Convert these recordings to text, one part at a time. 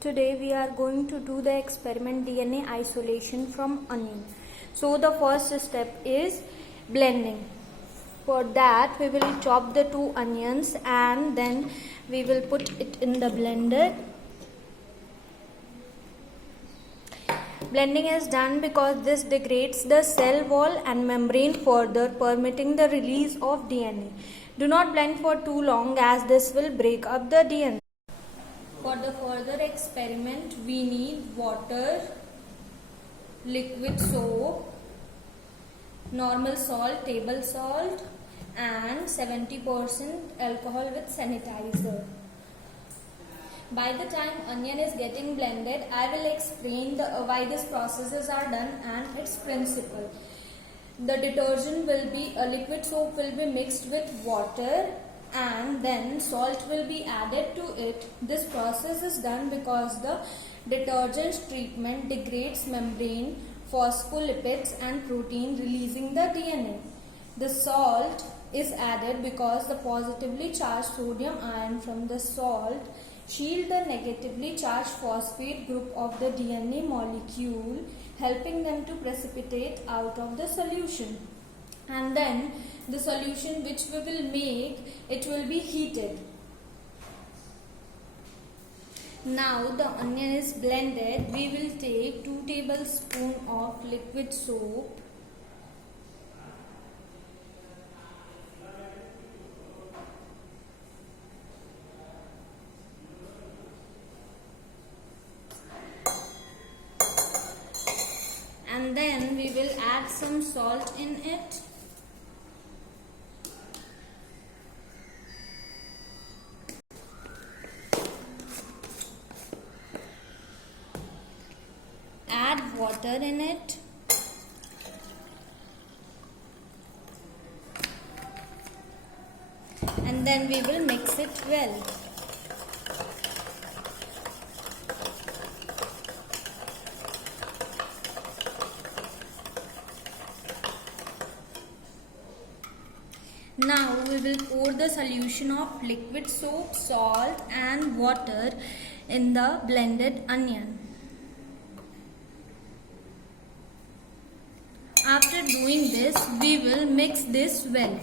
Today we are going to do the experiment DNA isolation from onion. So the first step is blending. For that we will chop the 2 onions and then we will put it in the blender. Blending is done because this degrades the cell wall and membrane further, permitting the release of DNA. Do not blend for too long as this will break up the DNA. For the further experiment, we need water, liquid soap, normal salt, table salt, and 70% alcohol with sanitizer. By the time onion is getting blended, I will explain why these processes are done and its principle. The detergent will be, liquid soap will be mixed with water and then salt will be added to it. This process is done because the detergent treatment degrades membrane, phospholipids and protein, releasing the DNA. The salt is added because the positively charged sodium ion from the salt shield the negatively charged phosphate group of the DNA molecule, helping them to precipitate out of the solution. And then the solution which we will make, it will be heated. Now the onion is blended. We will take 2 tablespoons of liquid soap. And then we will add some salt in it. Add water in it. And then we will mix it well. Now we will pour the solution of liquid soap, salt and water in the blended onion. After doing this, we will mix this well.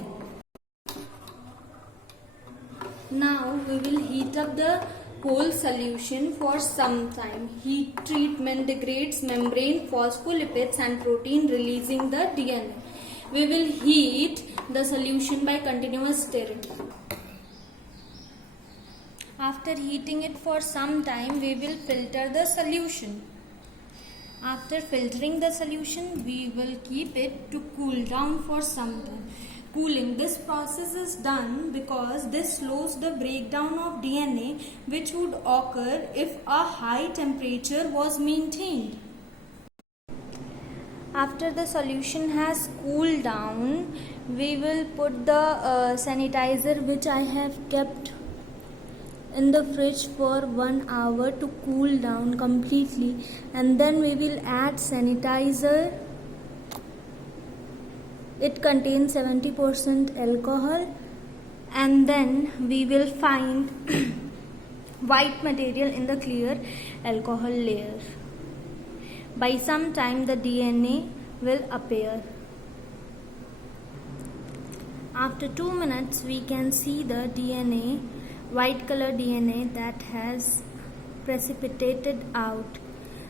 Now we will heat up the whole solution for some time. Heat treatment degrades membrane, phospholipids and protein, releasing the DNA. We will heat the solution by continuous stirring. After heating it for some time, we will filter the solution. After filtering the solution, we will keep it to cool down for some time. Cooling. This process is done because this slows the breakdown of DNA, which would occur if a high temperature was maintained. After the solution has cooled down, we will put the sanitizer which I have kept in the fridge for 1 hour to cool down completely, and then we will add sanitizer. It contains 70% alcohol, and then we will find white material in the clear alcohol layer. By some time the DNA will appear. After 2 minutes we can see the DNA, white color DNA that has precipitated out.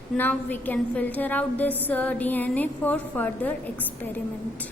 Now we can filter out this DNA for further experiment.